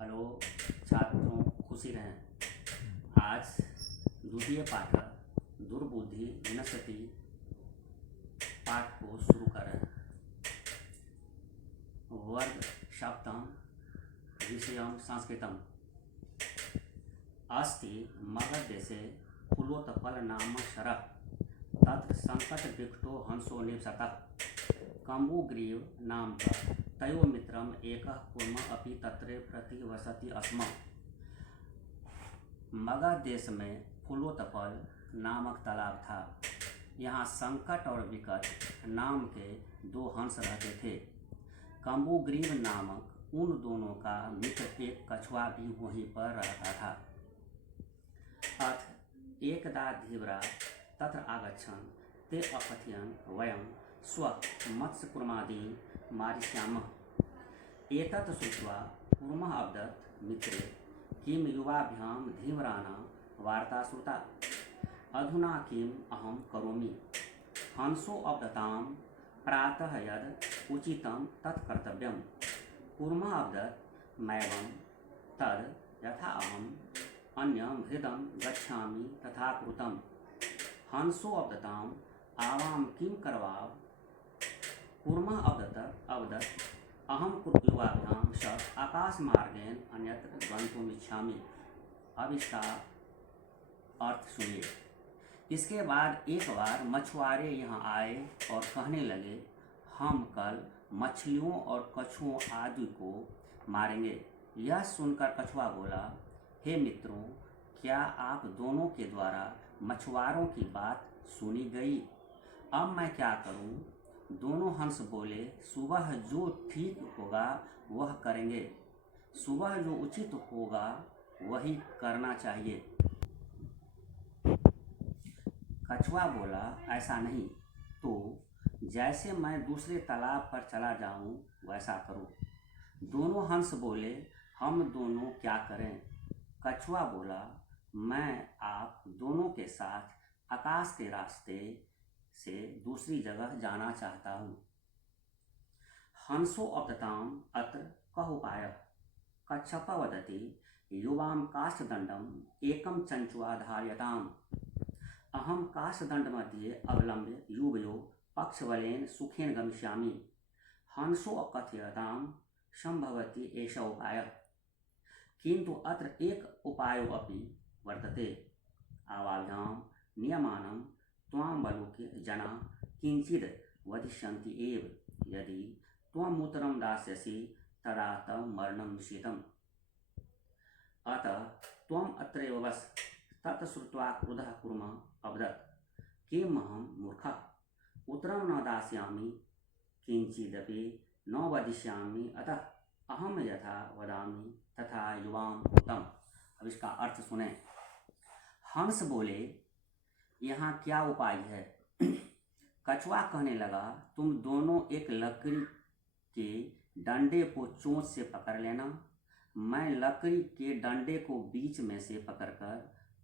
Hello छात्रों, खुशी रहें। आज द्वितीय पाठ दुर्बुद्धि विनश्यति पाठ को शुरू करें। वर्ग सप्तम, विषयम संस्कृतम। अस्ति मगधदेशे फुलोत्पल नाम शरः तत्र संकटविकटो हंसो निवसतः। कम्बुग्रीव नामकः तयो मित्रम एकः कूर्मः अपि तत्र प्रतिवसति स्म। मगध देश में फुलोत्पल नामक तालाब था। यहाँ संकट और विकट नाम के दो हंस रहते थे। कम्बुग्रीव नामक उन दोनों का मित्र एक कछुआ भी वहीं पर रहता था। अथ एकदा धीवरा तत्र आगच्छन् ते अकथयन् वयं श्वः मत्स्यकूर्मादीन् मारिष्यामः। एतत् श्रुत्वा कूर्मः अवदत् मित्रे, किं युवाभ्यां धीवराणां वार्ता श्रुता? अधुना किम् अहं करोमि? हंसो अवदतां प्रातः यद् उचितं तत् कर्तव्यम्। कूर्मः अवदत् मैवं तद् यथा अहम् अन्यं हृदं गच्छामि तथा कृतं। हंसो अवदताम् आवां किं करवाव? कूर्मः अवदत् अहं युवाभ्यां सह आकाशमार्गेण अन्यत्र गन्तुमिच्छामि। अब इसका अर्थ सुनिए। इसके बाद एक बार मछुआरे यहाँ आए और कहने लगे, हम कल मछलियों और कछुओं आदि को मारेंगे। यह सुनकर कछुआ बोला, हे मित्रों, क्या आप दोनों के द्वारा मछुआरों की बात सुनी गई? अब मैं क्या करूं? दोनों हंस बोले, सुबह जो ठीक होगा वह करेंगे। सुबह जो उचित होगा वही करना चाहिए। कछुआ बोला, ऐसा नहीं तो जैसे मैं दूसरे तालाब पर चला जाऊं वैसा करो। दोनों हंस बोले, हम दोनों क्या करें? कछुआ बोला, मैं आप दोनों के साथ आकाश के रास्ते से दूसरी जगह जाना चाहता हूँ। हंसो अवदताम् अत्र कः उपायः? कच्छपः वदति, युवां काष्ठदण्डम् एकं चञ्चुआ धारयताम्। अहं काष्ठदण्डमध्ये अवलम्ब्य युवयो पक्षबलेन सुखेन गमिष्यामि। हंसो अकथयतां सम्भवति एष उपायः, किन्तु अत्र एक उपायो अपि वर्तते। आवाभ्यां नियमानं त्वां बलोक्य जनाः किञ्चिद् वदिष्यन्ति एव। यदि त्वम् उत्तरं दास्यसि तदा तव मरणं निश्चितम्। अतः त्वम् अत्रैव वस। तत् श्रुत्वा क्रुद्धः कूर्मः अवदत्, किमहं मूर्खः? उत्तरं न दास्यामि, किञ्चिदपि न वदिष्यामि, अतः अहं यथा वदामि तथा युवां उक्तम्। अब इसका अर्थ सुने। हंस बोले, यहाँ क्या उपाय है? कछुआ कहने लगा, तुम दोनों एक लकड़ी के डंडे को चोंच से पकड़ लेना। मैं लकड़ी के डंडे को बीच में से पकड़कर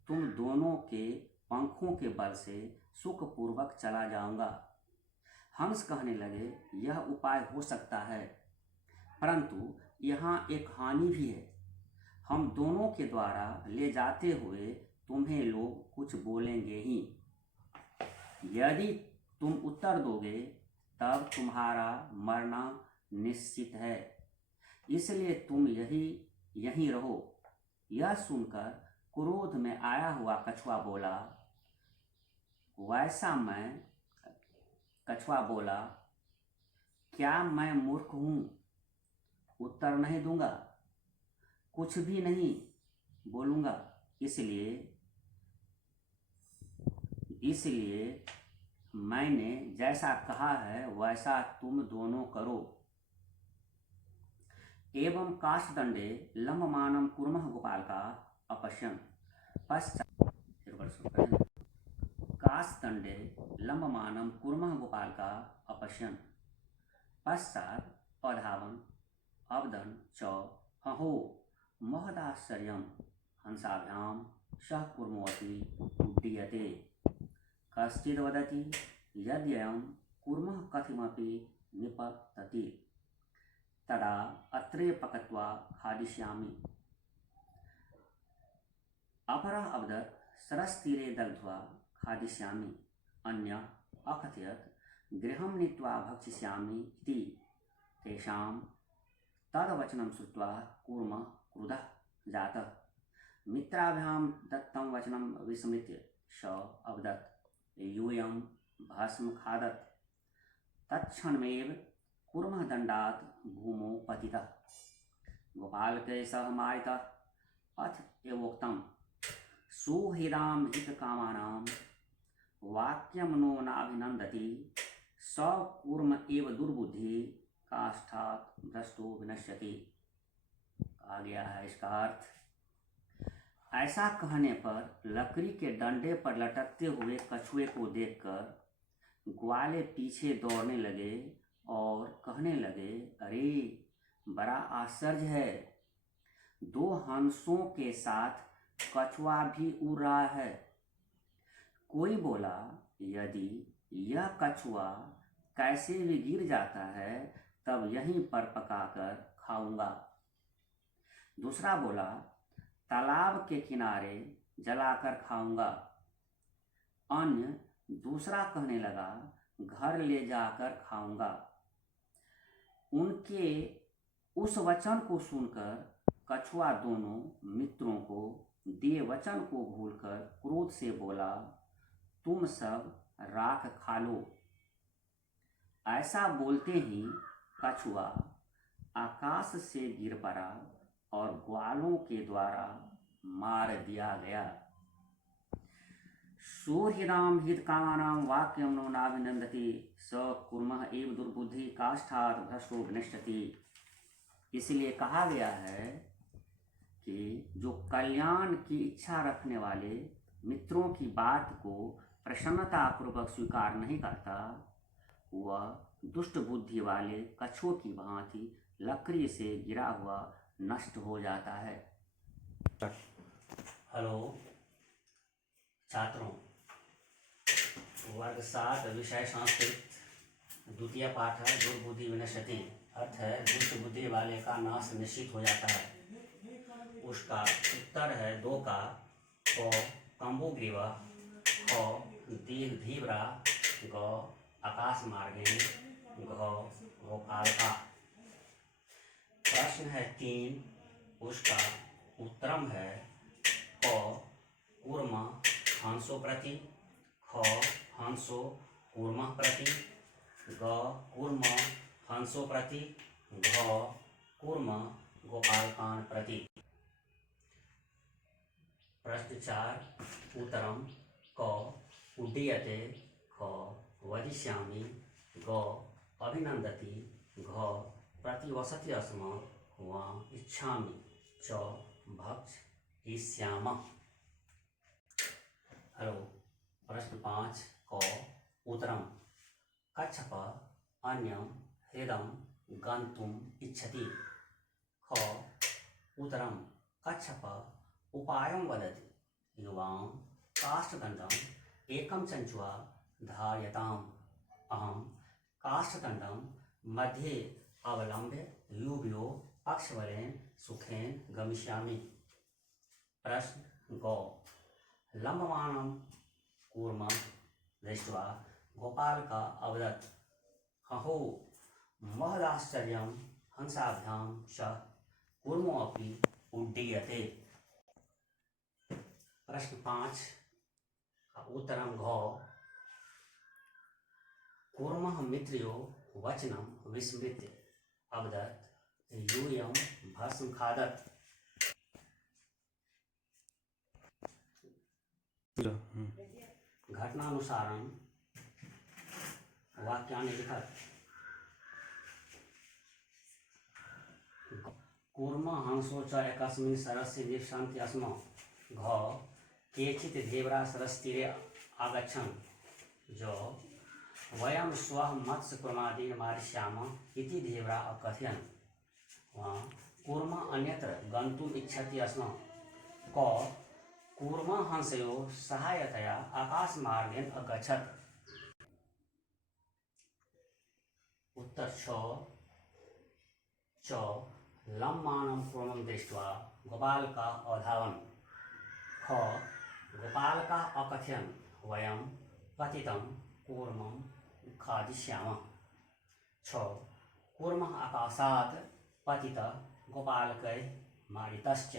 तुम दोनों के पंखों के बल से सुखपूर्वक चला जाऊंगा। हंस कहने लगे, यह उपाय हो सकता है, परंतु यहाँ एक हानि भी है। हम दोनों के द्वारा ले जाते हुए तुम्हें लोग कुछ बोलेंगे ही। यदि तुम उत्तर दोगे तब तुम्हारा मरना निश्चित है, इसलिए तुम यहीं रहो। यह सुनकर क्रोध में आया हुआ कछुआ बोला, क्या मैं मूर्ख हूँ? उत्तर नहीं दूंगा, कुछ भी नहीं बोलूँगा। इसलिए मैंने जैसा कहा है वैसा तुम दोनों करो। एवं काष्ठदण्डे लम्बमानं कूर्मः गोपालकः अपश्यन् काष्ठदण्डे लम्बमानं कूर्मः गोपालकः अपश्यन् पश्चात् अधावन् अवदन् च, अहो महदाश्चर्यं, हंसाभ्यां सह कूर्मोऽपि उड्डीयते। कश्चिद् वदति, यद्ययं कूर्मः कथमपि निपतति। तदा अत्रे पकत्वा खादिष्यामि। अपरः अवदत् सरस्तीरे दग्ध्वा खादिष्यामि। अन्यः अकथयत् गृहं नीत्वा भक्षिष्यामि इति। तेषां तद्वचनं श्रुत्वा कूर्मः क्रुद्धः जातः। मित्राभ्यां दत्तं वचनं विस्मृत्य स अवदत् यूयं भस्म खादत्। तत्क्षणमेव कूर्मः दण्डात् भूमौ पतितः। गोपालकै सह मारितः। अथ एवोक्तं सुहृदां हितकामानां वाक्यं नो नाभिनन्दति स कूर्म एव दुर्बुद्धि काष्ठात् भ्रष्टो विनश्यति। कहा गया है इसका अर्थ, ऐसा कहने पर लकड़ी के डंडे पर लटकते हुए कछुए को देखकर ग्वाले पीछे दौड़ने लगे और कहने लगे, अरे बड़ा आश्चर्य है, दो हंसों के साथ कछुआ भी उड़ रहा है। कोई बोला, यदि यह कछुआ कैसे भी गिर जाता है तब यहीं पर पकाकर खाऊंगा। दूसरा बोला, तालाब के किनारे जलाकर खाऊंगा। अन्य दूसरा कहने लगा, घर ले जाकर खाऊंगा। उनके उस वचन को सुनकर कछुआ दोनों मित्रों को दिए वचन को भूलकर क्रोध से बोला, तुम सब राख खा लो। ऐसा बोलते ही कछुआ आकाश से गिर पड़ा और ग्वालों के द्वारा मार दिया गया। सूर्यनाम हितकामानां वाक्यं नो नाभिनन्दति स कूर्मः एव दुर्बुद्धि काष्ठात् भ्रष्टो विनश्यति। इसलिए कहा गया है कि जो कल्याण की इच्छा रखने वाले मित्रों की बात को प्रसन्नतापूर्वक स्वीकार नहीं करता, वह दुष्ट बुद्धि वाले कछुओं की भांति लकड़ी से गिरा हुआ नष्ट हो जाता है। हेलो छात्रों, वर्ग 7 विषय संस्कृत द्वितीय पाठ है दुर्बुद्धि विनश्यति। अर्थ है दुष्ट बुद्धि वाले का नाश निश्चित हो जाता है। उसका उत्तर है 2 का क कंबुग्रीवा, ख दीर्घधीव्रा, ग आकाश मार्गेण, घ गोपालका। प्रश्न है 3, उसका उत्तरम है क कूर्म हंसो प्रति, ख हंसो कूर्म प्रति, ग कूर्म हंसो प्रति, घ कूर्म गोपालकान प्रति। प्रश्न 4, उत्तरम क उड्डीयते, ख वदिष्यामि, ग अभिनन्दति, घ प्रतिवसति स्म, व इच्छामि च भक्षयिष्यामः। हेलो प्रश्न 5 क उत्तरम कच्छप अन्यं हृदं गन्तुम् इच्छति। ख उत्तरम कच्छप उपायं वदति। युवां काष्ठदण्डम् एकं चञ्चुआ धारयताम्। अहं काष्ठदण्डं मध्ये अवलम्ब्य युवयो पक्षबलेन सुखेन गमिष्यामि। प्रश्न ग लम्बमानं कूर्मं दृष्ट्वा गोपालकः अवदत्, अहो महदाश्चर्यं, हंसाभ्यां सह कूर्मोऽपि उड्डीयते। प्रश्न 5 का उत्तरम घ कूर्मः मित्रयो वचनं विस्मृत्य अवदत् यूयं भस्म खादत्। घटनानुसारं वाक्यानि लिखत। कूर्म हंसो च एकस्मिन् सरस्य निवसन्ति स्म। घ केचित् धेवरा सरस्तीरे आगच्छन्। जो वयं श्वः मत्स्यकूर्मादीन् मारिष्यामः इति धेवरा अकथयन्। कूर्म अन्यत्र गन्तुम् इच्छति स्म। क कूर्म हंसयोः सहायतया आकाशमार्गेण अगच्छत्। उत्तर 6 च लम्मानं कूर्मं दृष्ट्वा गोपालका अधावन्। ख गोपालका अकथयन् वयं पतितं कूर्मं खादिष्यामः। छ कूर्मः आकाशात् पतितः गोपालकैः मारितश्च।